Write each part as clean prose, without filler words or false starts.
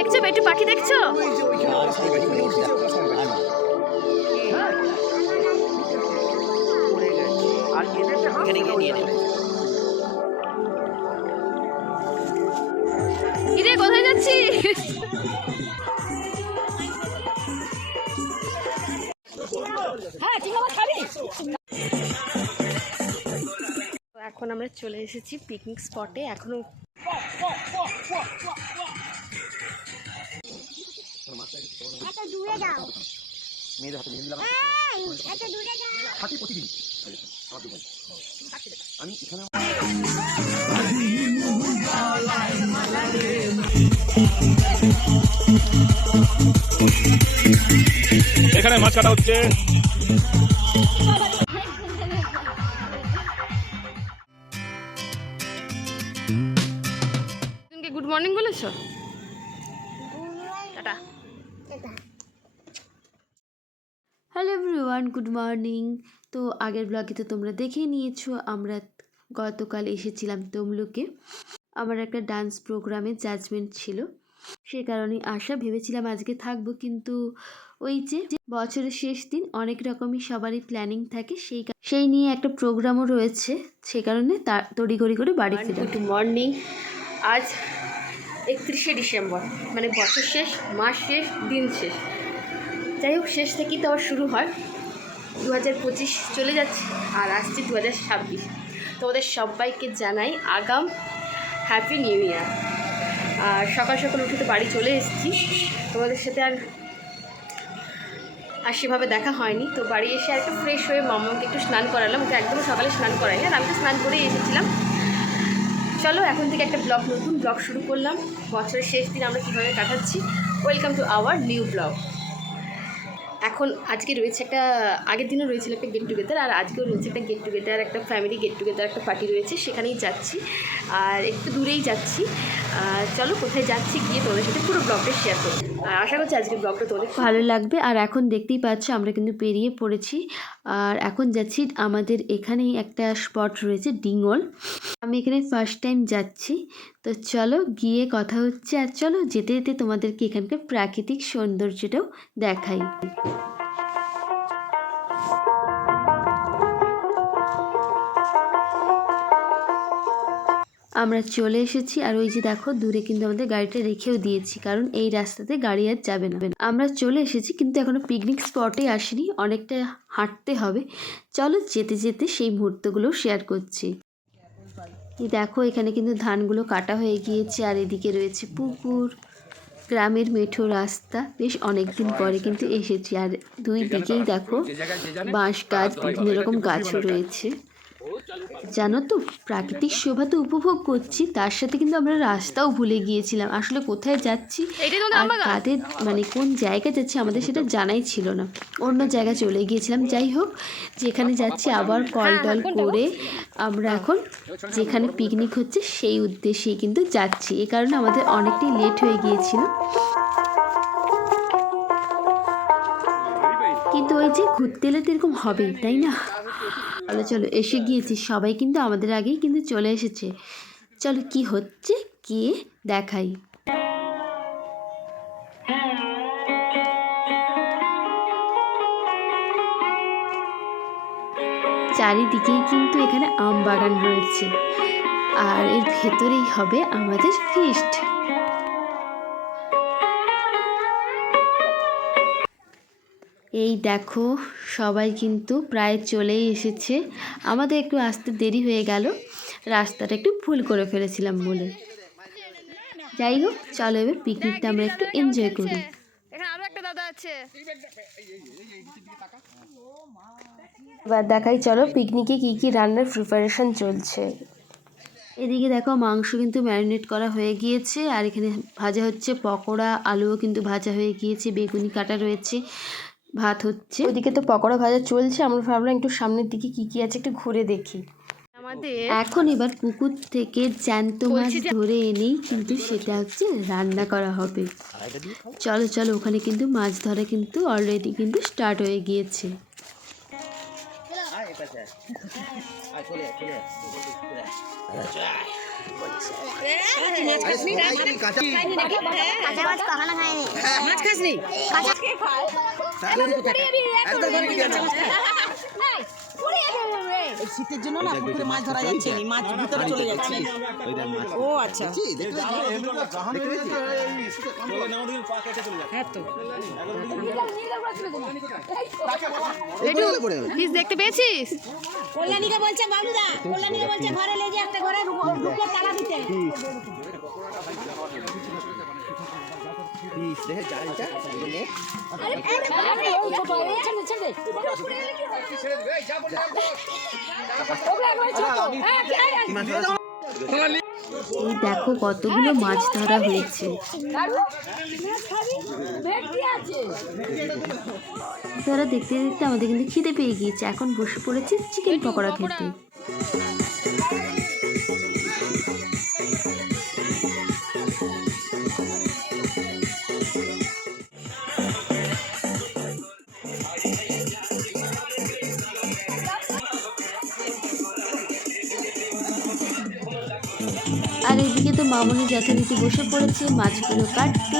দেখছো একটু পাখি দেখছো? কিরে কোথায় যাচ্ছি? এখন আমরা চলে এসেছি পিকনিক স্পটে। এখনো এখানে মাছ কাটা হচ্ছে। গুড মর্নিং বলেছো? Tata. Hello everyone, good morning. তো আগের ব্লগে তো তোমরা দেখে নিয়েছো, আমরা গতকাল এসেছিলাম তমলুকে। আমার একটা ডান্স প্রোগ্রামে জাজমেন্ট ছিল, সে কারণে আশা ভেবেছিলাম আজকে থাকবো, কিন্তু ওই যে বছরের শেষ দিন অনেক রকমই সবারই প্ল্যানিং থাকে, সেই নিয়ে একটা প্রোগ্রামও রয়েছে, সে কারণে তার তড়িঘড়ি করে বাড়ি ফিরে। Good morning. আজ 31শে ডিসেম্বর, মানে বছর শেষ, মাস শেষ, দিন শেষ। যাই হোক, শেষ থেকেই তো আবার শুরু হয়। 2025 চলে যাচ্ছে আর আসছে 2026। তোমাদের সবাইকে জানাই আগাম হ্যাপি নিউ ইয়ার। আর সকাল সকাল উঠে তো বাড়ি চলে এসেছি, তোমাদের সাথে আর সেভাবে দেখা হয়নি। তো বাড়ি এসে আর একটু ফ্রেশ হয়ে মামাকে একটু স্নান করালাম, ওকে একদম সকালে স্নান করাইনি, আর আমি তো স্নান করেই এসেছিলাম। চলো এখন থেকে একটা নতুন ব্লগ শুরু করলাম। বছরের শেষ দিন আমরা কীভাবে কাটাচ্ছি। Welcome to our new blog. এখন আজকে রয়েছে একটা, আগের দিনও রয়েছিল একটা গেট টুগেদার, আর আজকেও রয়েছে একটা গেট টুগেদার, একটা ফ্যামিলি গেট টুগেদার, একটা পার্টি রয়েছে, সেখানেই যাচ্ছি। আর একটু দূরেই যাচ্ছি। চলো কোথায় যাচ্ছি গিয়ে তোমাদের সাথে পুরো ব্লগটা শেয়ার করবো। আর আশা করছি আজকের ব্লগটা তোমাদের ভালো লাগবে। আর এখন দেখতেই পাচ্ছ আমরা কিন্তু বেরিয়ে পড়েছি, আর এখন যাচ্ছি আমাদের এখানেই একটা স্পট রয়েছে ডিঙ্গল। আমি এখানে ফার্স্ট টাইম যাচ্ছি। তো চলো গিয়ে কথা হচ্ছে, আর চলো যেতে যেতে তোমাদেরকে এখানকার প্রাকৃতিক সৌন্দর্যটাও দেখাই। আমরা চলে এসেছি, আর ওই যে দেখো দূরে কিন্তু আমাদের গাড়িটা রেখেও দিয়েছি, কারণ এই রাস্তাতে গাড়ি আর যাবে না। আমরা চলে এসেছি, কিন্তু এখনো পিকনিক স্পটে আসিনি, অনেকটা হাঁটতে হবে। চলো যেতে যেতে সেই মুহূর্তগুলো শেয়ার করছি। দেখো এখানে কিন্তু ধানগুলো কাটা হয়ে গিয়েছে, আর এদিকে রয়েছে পুকুর, গ্রামের মেঠো রাস্তা। বেশ অনেকদিন পরে কিন্তু এসেছি, আর দুই দিকেই দেখো বাঁশ গাছ, বিভিন্ন রকম গাছও রয়েছে। জানো তো, প্রাকৃতিক শোভা তো উপভোগ করছি, তার সাথে কিন্তু আমরা রাস্তাও ভুলে গিয়েছিলাম, আসলে কোথায় যাচ্ছি আর কাদের মানে কোন জায়গায় যাচ্ছি আমাদের সেটা জানাই ছিল না, অন্য জায়গায় চলে গিয়েছিলাম। যাই হোক, যেখানে যাচ্ছি আবার কল টল করে আমরা এখন যেখানে পিকনিক হচ্ছে সেই উদ্দেশ্যেই কিন্তু যাচ্ছি, এ কারণে আমাদের অনেকটাই লেট হয়ে গিয়েছিল। কিন্তু ওই যে ঘুরতে এলে তো এরকম হবেই, তাই না? চলো চলো এসে গিয়েছি, সবাই কিন্তু আমাদের আগেই কিন্তু চলে এসেছে। চলো কি হচ্ছে গিয়ে দেখাই। চারিদিকেই কিন্তু এখানে আম বাগান রয়েছে, আর এর ভেতরেই হবে আমাদের ফিস্ট। এই দেখো সবাই কিন্তু প্রায় চলেই এসেছে, আমাদের একটু আসতে দেরি হয়ে গেল, রাস্তাটা একটু ভুল করে ফেলেছিলাম বলে। যাই হোক, চলো এবার পিকনিকটা আমরা একটু এনজয় করি। এবার দেখাই চলো পিকনিকে কি কি রান্নার প্রিপারেশন চলছে। এদিকে দেখো মাংস কিন্তু ম্যারিনেট করা হয়ে গিয়েছে, আর এখানে ভাজা হচ্ছে পকোড়া, আলুও কিন্তু ভাজা হয়ে গিয়েছে, বেগুনি কাটা রয়েছে, ভাত হচ্ছে। ওদিকে তো পকোড়া ভাজা চলছে, আমরা ভাবলাম একটু সামনের দিকে কি কি আছে একটু ঘুরে দেখি। এখন এবার পুকুর থেকে জ্যান্ত মাছ ধরে এনেই কিন্তু সেটা হচ্ছে রান্না করা হবে। চলো চলো, ওখানে কিন্তু মাছ ধরা কিন্তু অলরেডি কিন্তু স্টার্ট হয়ে গিয়েছে। শীতের জন্য না পুকুরে মাছ ধরা যাচ্ছে না, মাছ ভিতরে চলে যাচ্ছে। ও আচ্ছা, হ্যাঁ তো দেখতে পেয়েছিস? কল্যাণীকে বলছে বাবুদা, কল্যাণীকে বলছে ঘরে লেগে একটা ঘরে ঢুকে তালা দিতে। এই দেখো কতগুলো মাছ ধরা হয়েছে। তারা দেখতে দেখতে আমাদের কিন্তু খিদে পেয়ে গিয়েছে, এখন বসে পড়েছি চিকেন পকোড়া খেতে। আর এদিকে তো মামনি যথারীতি বসে পড়েছে মাছগুলো কাটতে।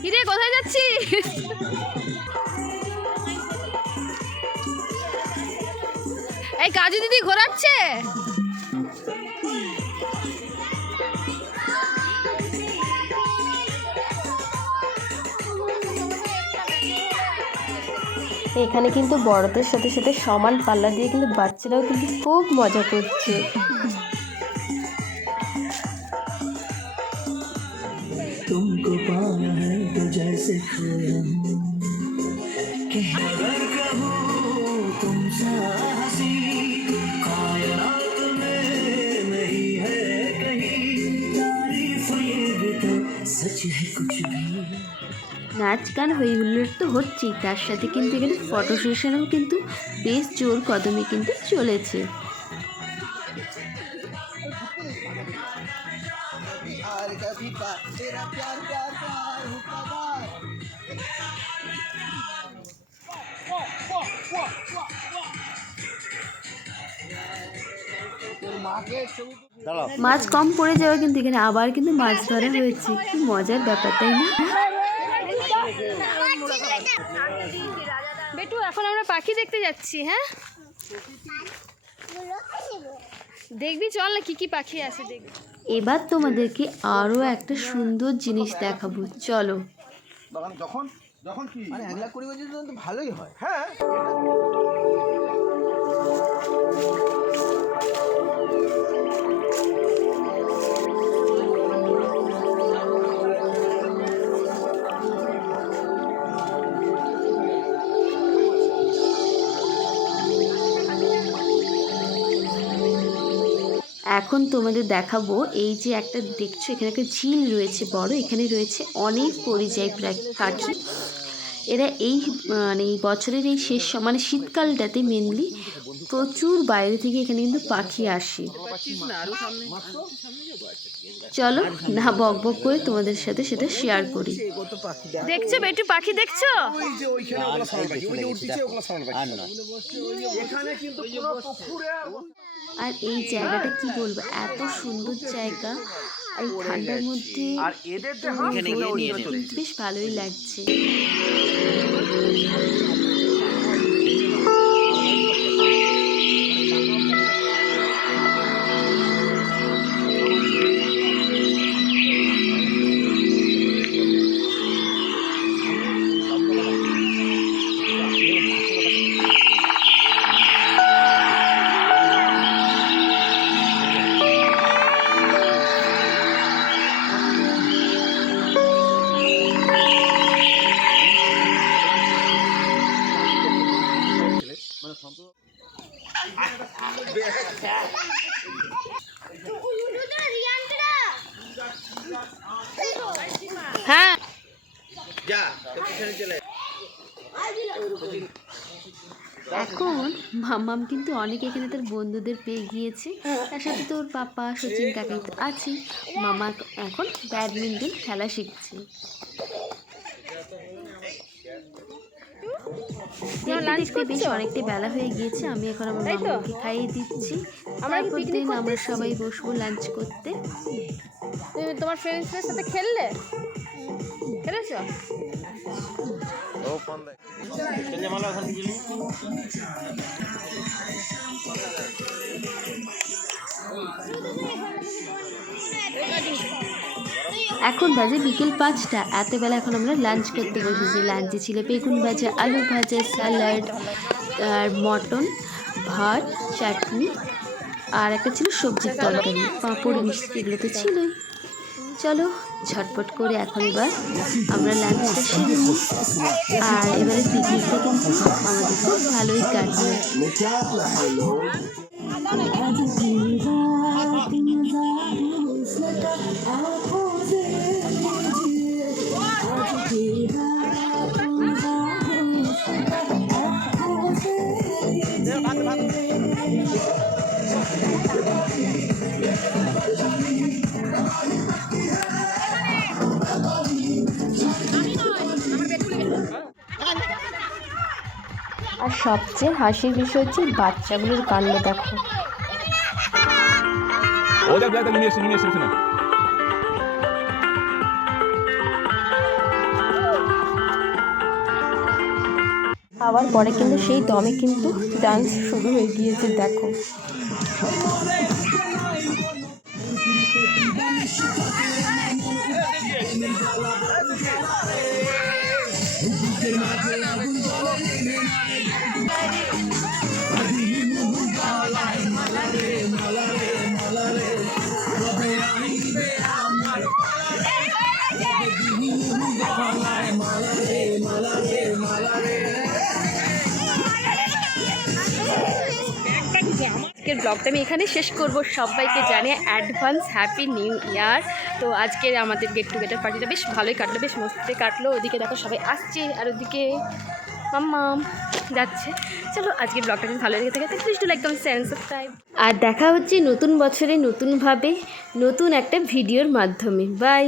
কিরে কোথায় যাচ্ছিস? এই কাজু দিদি ঘোরাচ্ছে। এখানে কিন্তু বড়দের সাথে সাথে সমান পাল্লা দিয়ে কিন্তু বাচ্চারাও কিন্তু খুব মজা করছে। तुमको पाया है तो जैसे खोया हूं अगर कहूं तुमसे हंसी कायनात में नहीं है कहीं तारीफ ये भी तो सच है कुछ भी। নাচ গান হই হুল্লোড় তো হচ্ছেই, তার সাথে কিন্তু এখানে ফটো সেশনও কিন্তু বেশ জোর কদমে কিন্তু চলেছে। মাছ কম পড়ে যাওয়া কিন্তু এখানে আবার কিন্তু মাছ ধরা হয়েছে, কি মজার ব্যাপার তাই না? বেটু এখন আমরা পাখি দেখতে যাচ্ছি। হ্যাঁ দেখবি, চল না কি কি পাখি আছে দেখবি। এবার তোমাদেরকে আরো একটা সুন্দর জিনিস দেখাবো, চলো। যখন যখন কি মানে 1 লাখ 20 বছর তো ভালোই হয়। হ্যাঁ এখন তোমাদের দেখাবো এই যে একটা দেখছো এখানে একটা ঝিল রয়েছে বড়, এখানে রয়েছে অনেক পরিযায়ী পাখি। এরা এই মানে এই বছরের এই শেষ মানে শীতকালটাতে মেনলি প্রচুর বাইরে থেকে এখানে কিন্তু পাখি আসে। চলো না বক বক করে তোমাদের সাথে সেটা শেয়ার করি। দেখছো বেটু পাখি দেখছো? আর এই জায়গাটা কি বলবো, এত সুন্দর জায়গা, এই ঠান্ডার মধ্যে বেশ ভালোই লাগছে। হ্যাঁ এখন মাম্মাম কিন্তু অনেক এখানে তার বন্ধুদের পেয়ে গিয়েছে, তার সাথে তোর পাপা সচিন কাকাই তো আছে। মামা এখন ব্যাডমিন্টন খেলা শিখছে। দেখতে বেশ অনেকটাই বেলা হয়ে গিয়েছে। আমি এখন আমার মামাকে খাইয়ে দিচ্ছি, তারপর দিন আমরা সবাই বসবো লাঞ্চ করতে। তুমি তোমার ফ্রেন্ডসদের সাথে খেলেছো? এখন বাজে বিকেল 5টা। এত বেলা এখন আমরা লাঞ্চ করতে বসেছি। লাঞ্চে ছিল বেগুন ভাজা, আলু ভাজা, স্যালাড, আর মটন, ভাত, চাটনি, আর একটা ছিল সবজির তরকারি, পাঁপড়, মিষ্টি, এগুলো তো ছিলই। চলো ঝটপট করে এখন এবার আমরা লাঞ্চটা সেরে নিই। আর এবারে পিকনিকটা কিন্তু আমাদের খুব ভালোই কাটবে। আর সবচেয়ে হাসির বিষয় হচ্ছে বাচ্চাগুলোর কাণ্ড দেখো। খাওয়ার পরে কিন্তু সেই দমে কিন্তু ডান্স শুরু হয়ে গিয়েছে দেখো। আজকের ব্লগটা আমি এখানে শেষ করব। সবাইকে জানিয়ে অ্যাডভান্স হ্যাপি নিউ ইয়ার। তো আজকের আমাদের গেট টুগেদার পার্টিটা বেশ ভালোই কাটলো, বেশ মস্তিতে কাটলো। ওদিকে দেখো সবাই আসছে, আর ওদিকে মাম্মাম যাচ্ছে। চলো আজকের ব্লগটা যদি ভালো লেগে থাকে তাহলে please do like, comment, share, subscribe. আর দেখা হচ্ছে নতুন বছরে নতুনভাবে নতুন একটা ভিডিওর মাধ্যমে। বাই।